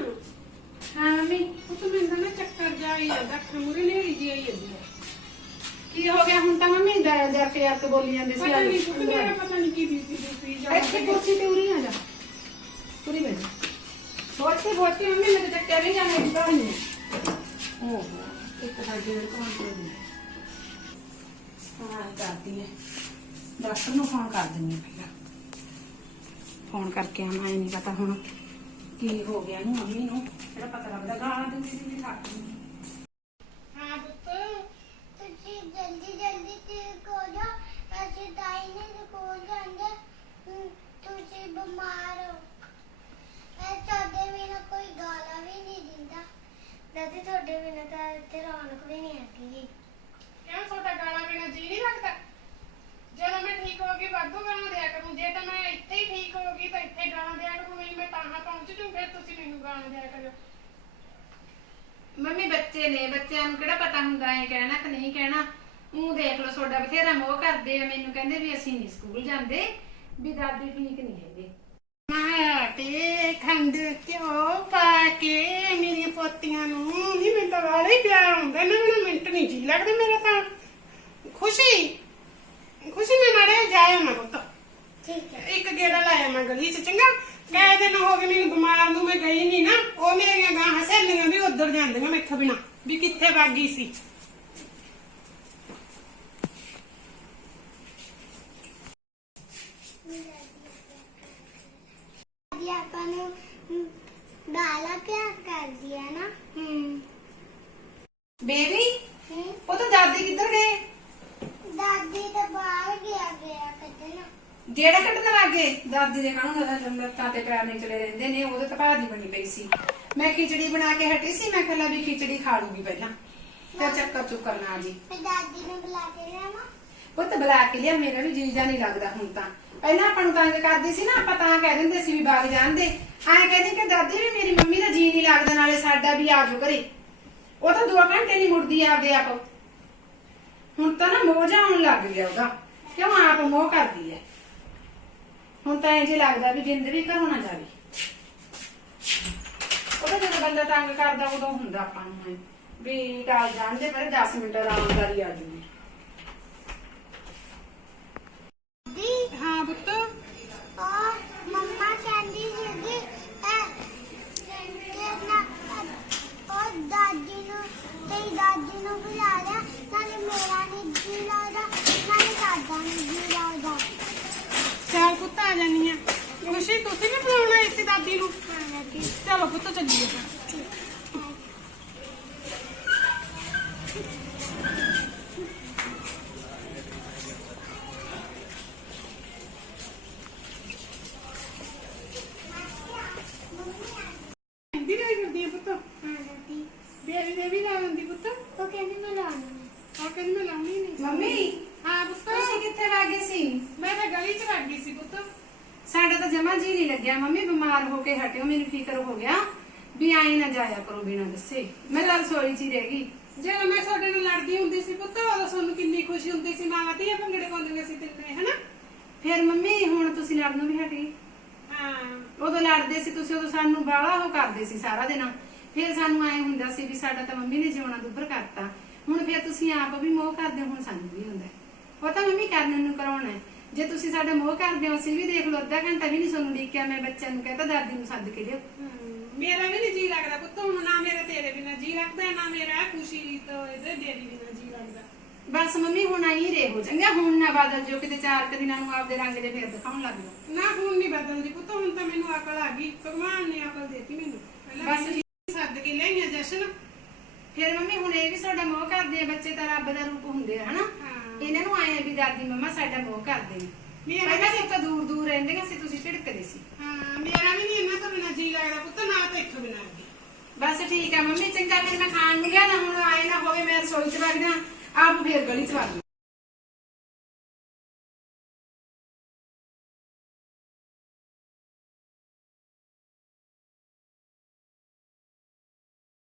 ਹਾਂ ਮੰਮੀ। ਉਹ ਤਾਂ ਮੈਨੂੰ ਤਾਂ ਨਾ ਚੱਕਰ ਜਾ ਹੀ ਜਾਂਦਾ ਅੱਖਾਂ ਮੂਰੇ ਨੇਰੀ ਜੀ ਆਈ ਜਾਂਦੀ ਹੈ ਕੀ ਹੋ ਗਿਆ ਹੁਣ ਤਾਂ ਮੰਮੀ? ਦਰ ਜਰ ਕੇ ਯਾਰ ਬੋਲੀ ਜਾਂਦੇ ਸੀ ਪਤਾ ਨਹੀਂ ਮੇਰਾ ਪਤਾ ਨਹੀਂ ਕੀ ਬੀਤੀ ਬੀਤੀ ਜਾ ਇੱਥੇ ਕੁਰਸੀ ਤੇ ਉਰੀ ਆ ਜਾ। ਉਰੀ ਬੈਠ ਸੋਚ ਕੇ ਸੋਚ ਕੇ ਮੰਮੀ ਮੇਰੇ ਚੱਕਿਆ ਨਹੀਂ ਜਾਣਾ ਇੱਦਾਂ ਨਹੀਂ। ਓਹੋ ਇੱਕ ਸਾਡੇ ਦੇ ਕੋਲ ਤੇ ਦੀ ਹਾਂ ਕਰਦੀ ਹੈ ਡਾਕਟਰ ਨੂੰ ਫੋਨ ਕਰ ਦਿੰਦੀ ਹਾਂ ਪਹਿਲਾਂ ਫੋਨ ਕਰਕੇ ਆਵਾਂ ਇਹ ਨਹੀਂ ਪਤਾ ਹੁਣ ਕੀ ਹੋ ਗਿਆ ਨੂੰ ਮੰਮੀ ਨੂੰ। ਜਿਹੜਾ ਪਤਾ ਲੱਗਦਾ ਗਾਲਾਂ ਦਿੰਦੀ ਸੀ ਵੀ ਥੱਕ ਗਈ ਹਾਂ ਪੁੱਤ ਤੁਸੀਂ ਜਲਦੀ ਜਲਦੀ ਠੀਕ ਹੋ ਜਾ ਅਸੀਂ ਤਾਈ ਨੇ ਸਕੂਲ ਜਾਂਦੇ। ਹਮ, ਤੁਸੀਂ ਬਿਮਾਰ ਹੋ। ਇਹ ਤੁਹਾਡੇ ਬਿਨਾ ਕੋਈ ਗਾਲਾਂ ਵੀ ਨਹੀਂ ਦਿੰਦਾ। ਦਾਦੀ ਤੁਹਾਡੇ ਬਿਨਾ ਤਾਂ ਇੱਥੇ ਰੌਣਕ ਵੀ ਨਹੀਂ ਹੈਗੀ ਕਿਉਂ ਤੁਹਾਡਾ ਗਾਲਾਂ ਬਿਨਾ ਜੀ ਨਹੀਂ ਲੱਗਦਾ? ਜਦੋਂ ਮੈਂ ਠੀਕ ਹੋ ਗਈ ਵਾਧੂ ਗਾਲਾਂ ਦਿਆ ਕਰੂੰ ਜੇ ਤਾਂ ਮੈਂ ਇੱਥੇ ਹੀ ਠੀਕ ਹੋ ਗਈ ਤਾਂ ਇੱਥੇ ਗਾਲਾਂ ਦਿਆ ਕਰੂੰ ਨਹੀਂ ਮੈਂ ਤਾਂ ਪਹੁੰਚ ਜੂ ਫਿਰ ਤੁਸੀਂ ਮੈਨੂੰ ਗਾਲਾਂ ਦਿਆ ਕਰਿਓ। ਮੰਮੀ ਬੱਚੇ ਨੇ ਬੱਚਿਆਂ ਨੂੰ ਕਿਹੜਾ ਪਤਾ ਹੁੰਦਾ ਹੈ ਕਹਿਣਾ ਕਿ ਨਹੀਂ ਕਹਿਣਾ? ਉਹ ਦੇਖ ਲਓ ਤੁਹਾਡਾ ਬਥੇਰਾ ਮੋਹ ਕਰਦੇ ਆ ਮੈਨੂੰ ਕਹਿੰਦੇ ਵੀ ਅਸੀਂ ਨਹੀਂ ਸਕੂਲ ਜਾਂਦੇ ਵੀ ਦਾਦੀ ਠੀਕ ਨਹੀਂ ਹੈਗੇ। ਮਾਟੇ ਖੰਡ ਕਿਉਂ ਪਾ ਕੇ ਮੇਰੀਆਂ ਪੋਤੀਆਂ ਨੂੰ ਨਹੀਂ ਮੈਨੂੰ ਤਾਂ ਵਾਲਾ ਹੀ ਪਿਆਰ ਹੁੰਦਾ। ਨਾ ਮੈਨੂੰ ਮਿੰਟ ਨਹੀਂ ਜੀ ਲੱਗਦਾ ਮੇਰਾ ਤਾਂ। ਖੁਸ਼ੀ ਖੁਸ਼ੀ ਨੇ ਨਾਲੇ ਜਾਇਆ ਮੈਂ ਪੁੱਤ। ਠੀਕ ਹੈ। ਇੱਕ ਗੇੜਾ ਲਾਇਆ ਮੈਂ ਗਲੀ 'ਚ ਚੰਗਾ। ਕਹੇ ਦਿਨ ਹੋ ਗਏ ਮੈਨੂੰ ਬਿਮਾਰ ਨੂੰ ਮੈਂ ਗਈ ਨਹੀਂ ਨਾ। ਉਹ ਮੇਰੀਆਂ ਗਾਂ ਹਸੇਲੀਆਂ ਵੀ ਉਧਰ ਜਾਂਦੀਆਂ ਮੈਥੋਂ ਬਿਨਾ ਵੀ ਕਿੱਥੇ ਵਗ ਸੀ। ਆਪਾਂ ਨੂੰ ਗਾਲਾਂ ਪਿਆਰ ਕਰਦੀ ਹੈ ਨਾ। ਹਮ ਬੇਬੀ ਹਮ, ਉਹ ਤਾਂ ਦਾਦੀ ਕਿੱਧਰ ਗਏ? ਦਾਦੀ ਤਾਂ ਬਾਹਰ ਗਿਆ ਗਿਆ ਕੱਢਣਾ। ਜਿਹੜਾ ਕੱਢਣ ਲੱਗੇ। ਦਾਦੀ ਦੇ ਕਾਹਨੂੰ ਲੱਤਾਂ ਤੇ ਪੈਰ ਨਹੀਂ ਚਲੇ ਰਹਿੰਦੇ ਨੇ ਉਹਦੇ ਤਾਂ ਭਾਦੀ ਬਣੀ ਪਈ ਸੀ। ਮੈਂ ਖਿਚੜੀ ਬਣਾ ਕੇ ਹਟੀ ਸੀ ਮੈਂ ਕਿਹਾ ਵੀ ਖਿਚੜੀ ਖਾ ਲੂਗੀ ਪਹਿਲਾਂ। ਤੇ ਚੱਕਰ ਚੁੱਕਰ ਨਾ ਜੀ। ਮੈਂ ਦਾਦੀ ਨੂੰ ਬੁਲਾ ਕੇ ਲਿਆਵਾਂ। ਪੁੱਤ ਬੁਲਾ ਕੇ ਲਿਆ, ਮੇਰਾ ਵੀ ਜੀਜਾ ਨਹੀਂ ਲੱਗਦਾ ਹੁਣ ਤਾਂ। ਪਹਿਲਾਂ ਆਪਾਂ ਨੂੰ ਤੰਗ ਕਰਦੀ ਸੀ ਨਾ, ਆਪਾਂ ਤਾਂ ਕਹਿ ਦਿੰਦੇ ਸੀ ਵੀ ਬਾਗ ਜਾਂਦੇ ਐਂ ਕਹਿੰਦੇ ਕਿ ਦਾਦੀ ਵੀ ਮੇਰੀ ਮੰਮੀ ਦਾ ਜੀ ਨਹੀਂ ਲੱਗਦਾ, ਨਾਲੇ ਸਾਡਾ ਵੀ ਆਜੋ ਘਰੇ। ਉਹ ਤਾਂ 2 ਘੰਟੇ ਨਹੀਂ ਮੁੜਦੀ ਆਪਦੇ ਆਪ। ਹੁਣ ਤਾਂ ਨਾ ਮੋਹ ਜਿਹਾ ਲੱਗ ਗਿਆ ਉਹਦਾ। ਕਿਉਂ ਆਪ ਮੋਹ ਕਰਦੀ ਹੈ ਹੁਣ ਤਾਂ ਇੰਜ ਲੱਗਦਾ ਵੀ ਜਿੰਦ ਵੀ ਘਰੋਂ ਨਾ ਜਾਵੇ ਉਹਦਾ ਜਦੋਂ ਬੰਦਾ ਤੰਗ ਕਰਦਾ, ਉਦੋਂ ਹੁੰਦਾ ਆਪਾਂ ਨੂੰ ਐਂ। ਵੀ ਟਾਲ ਜਾਣਦੇ ਪਰ 10 ਮਿੰਟ ਆਰਾਮ ਕਰੀ ਆ ਜੂਗੀ। ਦੀ ਹਾਂ ਪੁੱਤ। ਔਰ ਮੰਮਾ ਕਹਿੰਦੀ ਸੀਗੀ ਇਹ ਕਿ ਨਾ ਉਹ ਦਾਦੀ ਨੂੰ ਤੇ ਦਾਦੀ ਨੂੰ ਬੁਲਾ ਲਿਆ ਨਾਲੇ ਮੇਰਾ ਨਹੀਂ ਜੀ ਲੱਗਦਾ ਨਾਲੇ ਸਾਡਾ ਨਹੀਂ ਜੀ ਲੱਗਦਾ। ਚਾਰ ਪੁੱਤ ਆ ਜਾਨੀਆਂ ਖੁਸ਼ੀ ਤੁਸੀਂ ਵੀ ਬੁਲਾਉਣਾ ਇਸੇ ਦਾਦੀ ਨੂੰ? ਦਾਦੀ ਚਲੋ ਪੁੱਤ ਚੱਲੀਏ। ਫਿਰ ਹਿੰਦੀ ਰਾਈ ਕਰਦੀ ਹੈ ਪੁੱਤ ਹਾਂ ਦਾਦੀ ਬੇਬੀ ਬੇਬੀ ਲਾ ਲੈਂਦੀ ਪੁੱਤ ਉਹ ਕਹਿੰਦੀ ਮੈਂ ਲਾਉਣੀ ਉਹ ਕਹਿੰਦੀ ਮੈਂ ਲਾਉਣੀ ਨਹੀਂ ਮੰਮੀ ਹਾਂ ਪੁੱਤ ਤੁਸੀਂ ਕਿੱਥੇ ਰਹਿ ਗਏ ਸੀ ਮੈਂ ਤਾਂ ਗਲੀ 'ਚ ਵਗ ਗਈ ਸੀ ਪੁੱਤ ਸਾਡਾ ਤਾਂ ਜਮਾ ਜੀ ਨਹੀਂ ਲੱਗਿਆ ਮੰਮੀ ਬਿਮਾਰ ਹੋ ਕੇ ਹਟਿਓ ਮੈਨੂੰ ਫਿਕਰ ਹੋ ਗਿਆ ਵੀ ਆਈ ਨਾ ਜਾਇਆ ਕਰੋ ਬਿਨਾਂ ਦੱਸੇ। ਮੈਂ ਤਾਂ ਰਸੋਈ 'ਚ ਹੀ ਰਹਿ ਗਈ। ਜਦੋਂ ਮੈਂ ਤੁਹਾਡੇ ਨਾਲ ਲੜਦੀ ਹੁੰਦੀ ਸੀ ਪੁੱਤ ਉਦੋਂ ਤੁਹਾਨੂੰ ਕਿੰਨੀ ਖੁਸ਼ੀ ਹੁੰਦੀ ਸੀ ਮਾਵਾਂ ਧੀਆਂ ਭੰਗੜੇ ਪਾਉਂਦੀਆਂ ਸੀ ਤਿੰਨੇ ਹਨਾ? ਫਿਰ ਮੰਮੀ ਹੁਣ ਤੁਸੀਂ ਲੜਨੋਂ ਵੀ ਹਟ ਗਈ ਹਾਂ। ਉਦੋਂ ਲੜਦੇ ਸੀ ਤੁਸੀਂ ਉਦੋਂ ਸਾਨੂੰ ਬਾਹਲਾ ਉਹ ਕਰਦੇ ਸੀ ਸਾਰਾ ਦਿਨ। ਫਿਰ ਸਾਨੂੰ ਐ ਹੁੰਦਾ ਸੀ ਵੀ ਸਾਡਾ ਤਾਂ ਮੰਮੀ ਨੇ ਜਿਉਣਾ ਦੁੱਬਰ ਕਰਤਾ। ਹੁਣ ਫਿਰ ਤੁਸੀਂ ਆਪ ਵੀ ਮੋਹ ਕਰਦੇ ਹੋ ਹੁਣ ਸਾਨੂੰ ਵੀ ਹੁੰਦਾ। ਉਹ ਤਾਂ ਮੰਮੀ ਕਰਨ ਨੂੰ ਕਰਾਉਣਾ। ਜੇ ਤੁਸੀਂ ਸਾਡਾ ਮੋਹ ਕਰਦੇ ਹੋ ਅਸੀਂ ਵੀ ਦੇਖ ਲਓ ਅੱਧਾ ਘੰਟਾ ਵੀ ਨਹੀਂ ਸਾਨੂੰ ਡਿੱਕਿਆ ਮੈਂ ਬੱਚਿਆਂ ਨੂੰ ਕਹਿੰਦਾ ਦਾਦੀ ਨੂੰ ਸੱਦ ਕੇ ਹਮ, ਮੇਰਾ ਵੀ ਨਹੀਂ ਜੀ ਲੱਗਦਾ ਪੁੱਤ ਹੁਣ ਨਾ ਮੇਰਾ ਤੇਰੇ ਬਿਨਾ ਜੀ ਲੱਗਦਾ ਨਾ ਮੇਰਾ ਖੁਸ਼ੀ ਤੋਂ ਇਹਦੇ ਡੇਰੀ ਬਿਨਾ ਜੀ ਲੱਗਦਾ। ਬਸ ਮੰਮੀ ਹੁਣ ਆਈ ਰੇ ਹੋ ਚੰਗਾ ਹੁਣ ਨਾ ਬਦਲ ਜੋ ਕਿਤੇ ਚਾਰ ਕੁ ਦਿਨਾਂ ਨੂੰ ਆਪਦੇ ਰੰਗ ਦੇ ਫੇਰ ਦਿਖਾਉਣ ਲੱਗ ਜਾਓ। ਨਾ ਹੁਣ ਨਹੀਂ ਬਦਲਦੀ ਪੁੱਤ ਹੁਣ ਤਾਂ ਮੈਨੂੰ ਅਕਲ ਆ ਗਈ ਭਗਵਾਨ ਨੇ ਅਕਲ ਦਿੱਤੀ ਮੈਨੂੰ। ਪਹਿਲਾਂ ਬਸ ਬਸ ਸੱਦ ਕੇ ਲਿਆਈਆਂ ਜਸ਼ਨ। ਫਿਰ ਮੰਮੀ ਹੁਣ ਇਹ ਵੀ ਸਾਡਾ ਮੋਹ ਕਰਦੇ ਆ ਬੱਚੇ ਤਾਂ ਰੱਬ ਦਾ ਰੂਪ ਹੁੰਦੇ ਆ ਹਨਾ। ਇਹਨਾਂ ਨੂੰ ਆਏ ਆ ਵੀ ਦਾਦੀ ਮੰਮਾ ਸਾਡਾ ਮੋਹ ਕਰਦੇ ਨੇ। ਮੇਰਾ ਪਹਿਲਾਂ ਵੀ ਤਾਂ ਦੂਰ ਦੂਰ ਰਹਿੰਦੀਆਂ ਸੀ ਤੁਸੀਂ ਝਿੜਕਦੇ ਸੀ। ਹਾਂ ਮੇਰਾ ਵੀ ਨਹੀਂ ਇਹਨਾਂ ਤੋਂ ਬਿਨਾ ਜੀ ਲੱਗਦਾ ਪੁੱਤ ਨਾ ਤਾਂ ਇੱਥੋਂ ਬਿਨਾ ਅੱਗੇ ਬਸ ਠੀਕ ਆ ਮੰਮੀ ਚੰਗਾ ਫਿਰ ਮੈਂ ਖਾਣ ਨੂੰ ਗਿਆ ਨਾ ਹੁਣ ਆਏ ਨਾ ਹੋਵੇ ਮੈਂ ਰਸੋਈ ਚ ਵਗ ਜਾ ਆਪ ਫੇਰ ਗਲੀ ਚ ਵਗ।